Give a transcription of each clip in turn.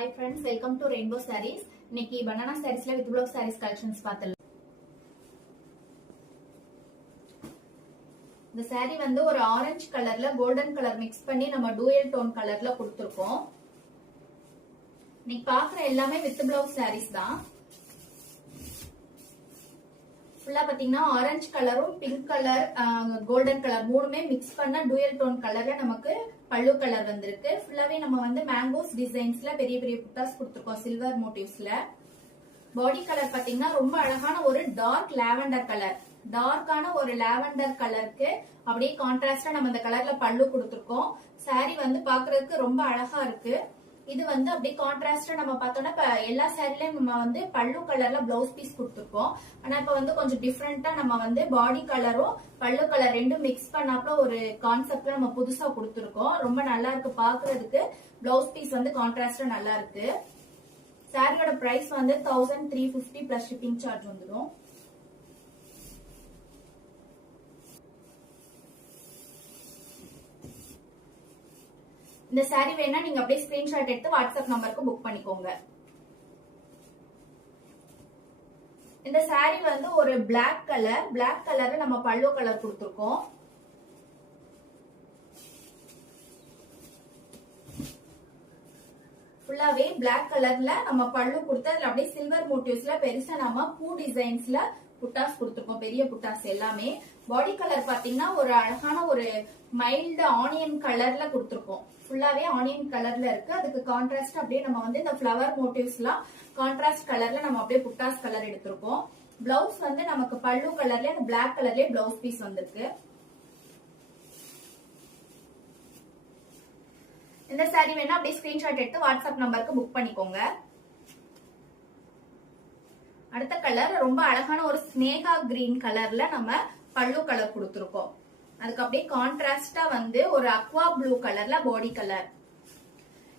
Hi friends welcome to rainbow sarees இன்னைக்கு banana சாரீஸ்ல with black saris collections பார்த்துடலாம். இந்த சாரீ வந்து ஒரு ஆரஞ்சு கலர்ல கோல்டன் கலர் மிக்ஸ் பண்ணி நம்ம டூயல் டோன் கலர்ல கொடுத்துருக்கோம். இன்னைக்கு பாக்குற எல்லாமே வித் பிளாக் சாரீஸ் தான். ஃபுல்லா பாத்தீங்கன்னா ஆரஞ்சு கலரும் பிங்க் கலர் கோல்டன் கலர் மூணுமே மிக்ஸ் பண்ண டூயல் டோன் கலர்ல நமக்கு பல்லு கலர் வந்திருக்கு. ஃபுல்லாவே நம்ம வந்து மேங்கோஸ் டிசைன்ஸ்ல பெரிய பெரிய புட்டாஸ் கொடுத்துருக்கோம் சில்வர் மோட்டிவ்ஸ்ல பாடி கலர் பாத்தீங்கன்னா ரொம்ப அழகான ஒரு டார்க் லாவெண்டர் கலர் டார்க்கான ஒரு லாவெண்டர் கலருக்கு அப்படியே கான்ட்ராஸ்டா நம்ம இந்த கலர்ல பல்லு கொடுத்துருக்கோம். சாரி வந்து பாக்குறதுக்கு ரொம்ப அழகா இருக்கு. இது வந்து அப்படியே கான்ட்ராஸ்டா நம்ம பார்த்தோம்னா இப்ப எல்லா சாரிலயும் நம்ம வந்து பல்லு கலர்ல பிளவுஸ் பீஸ் கொடுத்துருக்கோம். ஆனா இப்ப வந்து கொஞ்சம் டிஃப்ரெண்டா நம்ம வந்து பாடி கலரும் பல்லு கலர் ரெண்டும் மிக்ஸ் பண்ணாப்ல ஒரு கான்செப்ட்ல நம்ம புதுசா கொடுத்துருக்கோம். ரொம்ப நல்லா இருக்கு பாக்குறதுக்கு பிளவுஸ் பீஸ் வந்து கான்ட்ராஸ்டா நல்லா இருக்கு. சாரியோட பிரைஸ் வந்து thousand three fifty plus shipping charge வந்துடும் இந்த சாரி வேணா நீங்க அப்படியே ஸ்கிரீன்ஷாட் எடுத்து வாட்ஸ்அப் நம்பருக்கு புக் பண்ணிக்கோங்க. இந்த சாரி வந்து ஒரு பிளாக் கலர் பிளாக் கலர் நம்ம பல்லு கலர் கொடுத்துருக்கோம். ஃபுல்லாவே பிளாக் கலர்ல நம்ம பல்லு கொடுத்து அதுல அப்படியே சில்வர் மோட்டிவ்ஸ்ல பெருசா நம்ம பூ டிசைன்ஸ்ல புட்டாஸ் கொடுத்துருக்கோம் பெரிய புட்டாஸ் எல்லாமே. பாடி கலர் பாத்தீங்கன்னா ஒரு அழகான ஒரு மைல்டு ஆனியன் கலர்ல கொடுத்துருக்கோம். ஃபுல்லாவே ஆனியன் கலர்ல இருக்கு. அதுக்கு கான்ட்ராஸ்ட் அப்படியே நம்ம வந்து இந்த ஃபிளவர் மோட்டிவ்ஸ் எல்லாம் கான்ட்ராஸ்ட் கலர்ல நம்ம அப்படியே புட்டாஸ் கலர் எடுத்திருக்கோம். பிளவுஸ் வந்து நமக்கு பல்லு கலர்ல இந்த பிளாக் கலர்லயே பிளவுஸ் பீஸ் வந்திருக்கு. இந்த சாரி வேணா அப்படியே ஸ்கிரீன்ஷாட் எடுத்து வாட்ஸ்அப் நம்பருக்கு புக் பண்ணிக்கோங்க. அடுத்த கலர் ரொம்ப அழகான ஒரு ஸ்னேகா கிரீன் கலர்ல நம்ம பல்லு கலர் கொடுத்துருக்கோம். அதுக்கு அப்படியே கான்ட்ராஸ்டா வந்து ஒரு அக்வா ப்ளூ கலர்ல பாடி கலர்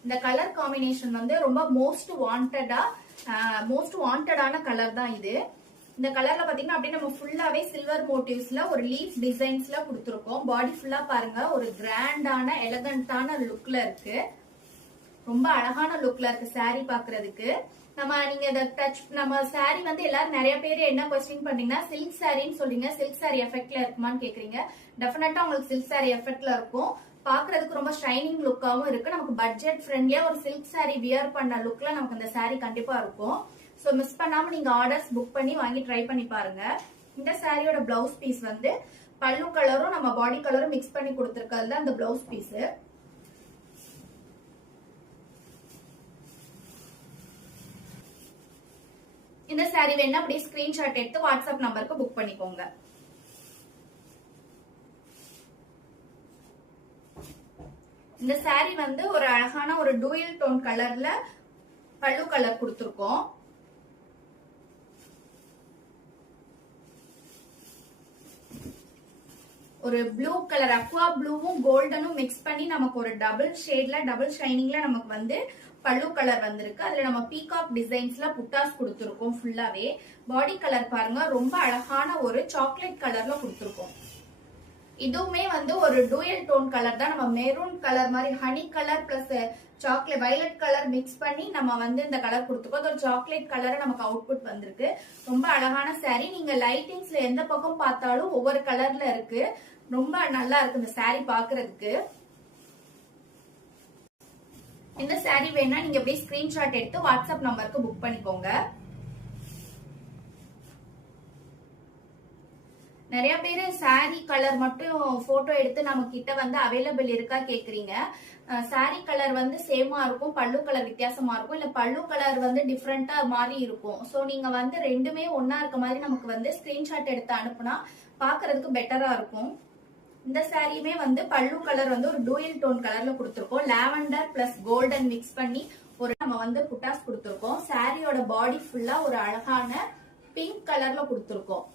இந்த கலர் காம்பினேஷன் வந்து ரொம்ப மோஸ்ட் வாண்டடா மோஸ்ட் வாண்டடான கலர் தான் இது. இந்த கலர்ல பாத்தீங்கன்னா அப்படியே நம்ம ஃபுல்லாவே சில்வர் மோட்டிவ்ஸ்ல ஒரு லீஃப் டிசைன்ஸ்ல கொடுத்துருக்கோம். பாடி ஃபுல்லா பாருங்க ஒரு கிராண்டான எலகண்டான லுக்ல இருக்கு. ரொம்ப அழகான லுக்ல இருக்கு சாரி பாக்குறதுக்கு. நம்ம நீங்க இத டச் நம்ம சாரி வந்து எல்லாரும் நிறைய பேர் என்ன கொஸ்டின் பண்ணீங்கன்னா சில்க் சாரின்னு சொல்றீங்க. சில்க் சாரி எஃபெக்ட்ல இருக்குமான்னு கேக்குறீங்க. டெஃபினட்டா உங்களுக்கு சில்க் சாரி எஃபெக்ட்ல இருக்கும். பாக்குறதுக்கு ரொம்ப ஷைனிங் லுக்காவும் இருக்கு. நமக்கு பட்ஜெட் ஃப்ரெண்ட்லியா ஒரு சில்க் சாரி வியர் பண்ண லுக்ல நமக்கு இந்த சாரி கண்டிப்பா இருக்கும். சோ மிஸ் பண்ணாம நீங்க ஆர்டர்ஸ் புக் பண்ணி வாங்கி ட்ரை பண்ணி பாருங்க. இந்த சாரியோட பிளவுஸ் பீஸ் வந்து பல்லு கலரும் நம்ம பாடி கலரும் மிக்ஸ் பண்ணி கொடுத்துருக்கிறது அந்த பிளவுஸ் பீஸ் இந்த சாரி வேணா அப்படியே ஸ்கிரீன்ஷாட் எடுத்து வாட்ஸ்அப் நம்பருக்கு புக் பண்ணிக்கோங்க. இந்த சாரி வந்து ஒரு அழகான ஒரு டூயல் டோன் கலர்ல பல்லு கலர் கொடுத்துருக்கோம். ஒரு ப்ளூ கலர் அக்வா ப்ளூவும் கோல்டனும் மிக்ஸ் பண்ணி நமக்கு ஒரு டபுள் ஷேட்ல டபுள் ஷைனிங்ல நமக்கு வந்து பல்லு கலர் வந்திருக்கு. அதுல நம்ம பீகாக் டிசைன்ஸ்ல புட்டாஸ் கொடுத்துருக்கோம் ஃபுல்லாவே பாடி கலர் பாருங்க ரொம்ப அழகான ஒரு சாக்லேட் கலர்ல கொடுத்துருக்கோம். இதுவுமே வந்து ஒரு டூயல் டோன் கலர் தான். நம்ம மெரூன் கலர் மாதிரி honey colour plus chocolate violet colour mix பண்ணி நம்ம வந்து இந்த கலர் கொடுத்துருக்கோம். அது ஒரு சாக்லேட் கலரை நமக்கு அவுட்புட் வந்திருக்கு. ரொம்ப அழகான saree. நீங்க லைட்டிங்ஸ்ல எந்த பக்கம் பார்த்தாலும் ஒவ்வொரு கலர்ல இருக்கு. ரொம்ப நல்லா இருக்கு இந்த saree பாக்குறதுக்கு இந்த சாரி வேணா நீங்க அப்படியே ஸ்கிரீன்ஷாட் எடுத்து வாட்ஸ்அப் நம்பருக்கு புக் பண்ணிக்கோங்க. நிறைய பேர் சாரி கலர் மட்டும் போட்டோ எடுத்து நம்ம கிட்ட வந்து அவைலபிள் இருக்கா கேக்குறீங்க. சாரி கலர் வந்து சேமா இருக்கும் பல்லு கலர் வித்தியாசமா இருக்கும். இல்ல பல்லு கலர் வந்து டிஃப்ரெண்டா மாறி இருக்கும். சோ நீங்க வந்து ரெண்டுமே ஒன்னா இருக்க மாதிரி நமக்கு வந்து ஸ்கிரீன்ஷாட் எடுத்து அனுப்புனா பாக்குறதுக்கு பெட்டரா இருக்கும். இந்த சாரியுமே வந்து பல்லு கலர் வந்து ஒரு டூயல் டோன் கலர்ல கொடுத்துருக்கோம். லாவெண்டர் பிளஸ் கோல்டன் மிக்ஸ் பண்ணி ஒரு நம்ம வந்து புட்டாஸ் கொடுத்துருக்கோம். சாரியோட பாடி ஃபுல்லா ஒரு அழகான பிங்க் கலர்ல கொடுத்துருக்கோம்.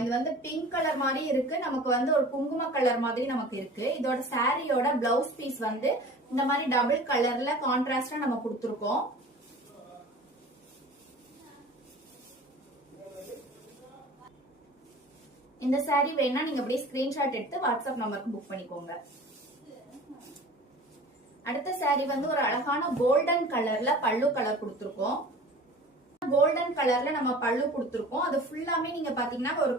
இது வந்து பிங்க் கலர் மாதிரி இருக்கு. நமக்கு வந்து ஒரு குங்கும கலர் மாதிரி நமக்கு இருக்கு. இதோட சாரியோட பிளவுஸ் பீஸ் வந்து இந்த மாதிரி டபுள் கலர்ல கான்ட்ராஸ்டா நம்ம கொடுத்துருக்கோம். இந்த saree வேணா நீங்க அப்படியே ஸ்கிரீன்ஷாட் எடுத்து வாட்ஸ்அப் நம்பருக்கு புக் பண்ணிக்கோங்க. அடுத்த saree வந்து ஒரு அழகான கோல்டன் கலர்ல பல்லு கலர் கொடுத்துருக்கோம். கோல்டன் கலர்ல நம்ம பல்லு கொடுத்துருக்கோம். அது ஃபுல்லாமே நீங்க பாத்தீங்கன்னா ஒரு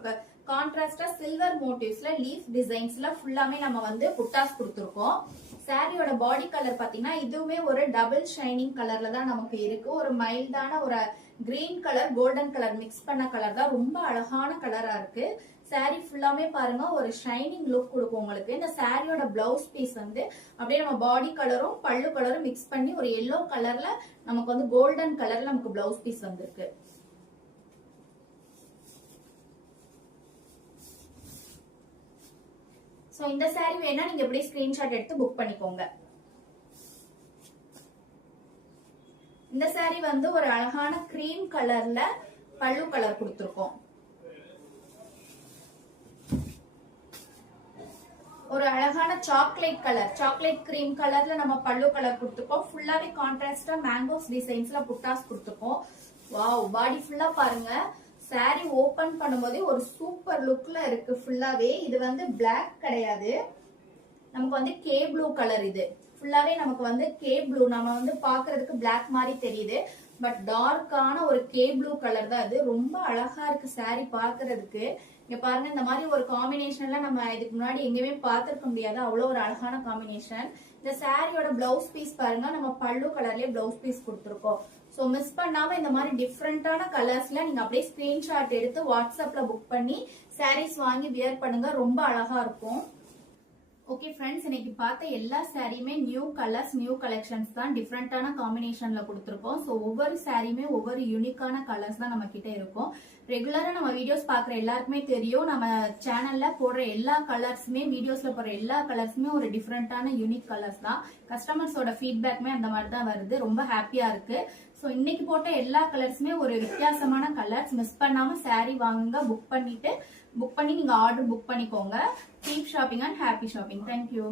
கான்ட்ராஸ்டா சில்வர் மோட்டிவ்ஸ்ல லீஃப் டிசைன்ஸ்ல ஃபுல்லாமே நம்ம வந்து புட்டாஸ் கொடுத்துருக்கோம். சாரியோட பாடி கலர் பாத்தீங்கன்னா இதுவுமே ஒரு டபுள் ஷைனிங் கலர்ல தான் நமக்கு இருக்கு. ஒரு மைல்டான ஒரு green colour golden colour mix பண்ண கலர் தான் ரொம்ப அழகான கலரா இருக்கு. Saree ஃபுல்லாமே பாருங்க ஒரு ஷைனிங் லுக் கொடுக்கும் உங்களுக்கு. இந்த சாரியோட பிளவுஸ் பீஸ் வந்து அப்படியே நம்ம பாடி கலரும் பல்லு கலரும் மிக்ஸ் பண்ணி ஒரு எல்லோ கலர்ல நமக்கு வந்து கோல்டன் கலர்ல நமக்கு பிளவுஸ் பீஸ் வந்திருக்கு. சோ இந்த saree வேணா நீங்க எப்படி ஸ்கிரீன்ஷாட் எடுத்து புக் பண்ணிக்கோங்க இந்த saree வந்து ஒரு அழகான கிரீம் கலர்ல பல்லு கலர் கொடுத்துருக்கோம். ஒரு அழகான சாக்லேட் கலர் சாக்லேட் கிரீம் கலர்ல நம்ம பல்லு கலர் கொடுத்துருக்கோம். ஃபுல்லாவே கான்ட்ராஸ்டா மேங்கோஸ் டிசைன்ஸ்ல புட்டாஸ் கொடுத்துருக்கோம். வாவ் பாடி ஃபுல்லா பாருங்க. சாரி ஓபன் பண்ணும்போதே ஒரு சூப்பர் லுக்ல இருக்கு ஃபுல்லாவே இது வந்து பிளாக் கிடையாது. நமக்கு வந்து கே ப்ளூ கலர் இது. ஃபுல்லாவே நமக்கு வந்து கே ப்ளூ நம்ம வந்து பாக்குறதுக்கு பிளாக் மாதிரி தெரியுது. பட் டார்க்கான ஒரு கே ப்ளூ கலர் தான் அது. ரொம்ப அழகா இருக்கு சாரி பாக்குறதுக்கு இங்க பாருங்க இந்த மாதிரி ஒரு காம்பினேஷன்ல நம்ம இதுக்கு முன்னாடி எங்கேயுமே பார்த்திருக்க முடியாது. அவ்வளவு ஒரு அழகான காம்பினேஷன் இந்த சாரியோட பிளவுஸ் பீஸ் பாருங்க நம்ம பல்லு கலர்லயே பிளவுஸ் பீஸ் கொடுத்துருக்கோம். சோ மிஸ் பண்ணாம இந்த மாதிரி டிஃப்ரெண்டான கலர்ஸ்ல நீங்க அப்படியே ஸ்கிரீன்ஷாட் எடுத்து வாட்ஸ்அப்ல புக் பண்ணி சாரீஸ் வாங்கி வியர் பண்ணுங்க. ரொம்ப அழகா இருக்கும். ஓகே ஃப்ரெண்ட்ஸ் இன்னைக்கு பார்த்த எல்லா சாரியுமே நியூ கலர்ஸ் நியூ கலெக்ஷன்ஸ் தான் டிஃப்ரெண்டான காம்பினேஷன்ல கொடுத்துருக்கோம். ஸோ ஒவ்வொரு சாரியுமே ஒவ்வொரு யூனிக்கான கலர்ஸ் தான் நம்ம கிட்ட இருக்கும். ரெகுலரா நம்ம வீடியோஸ் பார்க்குற எல்லாருக்குமே தெரியும். நம்ம சேனல்ல போடுற எல்லா கலர்ஸுமே வீடியோஸ்ல போடுற எல்லா கலர்ஸுமே ஒரு டிஃப்ரெண்டான யூனிக் கலர்ஸ் தான். கஸ்டமர்ஸோட ஃபீட்பேக்குமே அந்த மாதிரி தான் வருது. ரொம்ப ஹாப்பியா இருக்கு. ஸோ இன்னைக்கு போட்ட எல்லா கலர்ஸுமே ஒரு வித்தியாசமான கலர்ஸ் மிஸ் பண்ணாம சாரி வாங்குங்க புக் பண்ணிட்டு புக் பண்ணி நீங்க ஆர்டர் புக் பண்ணிக்கோங்க. Cheap shopping and happy shopping thank you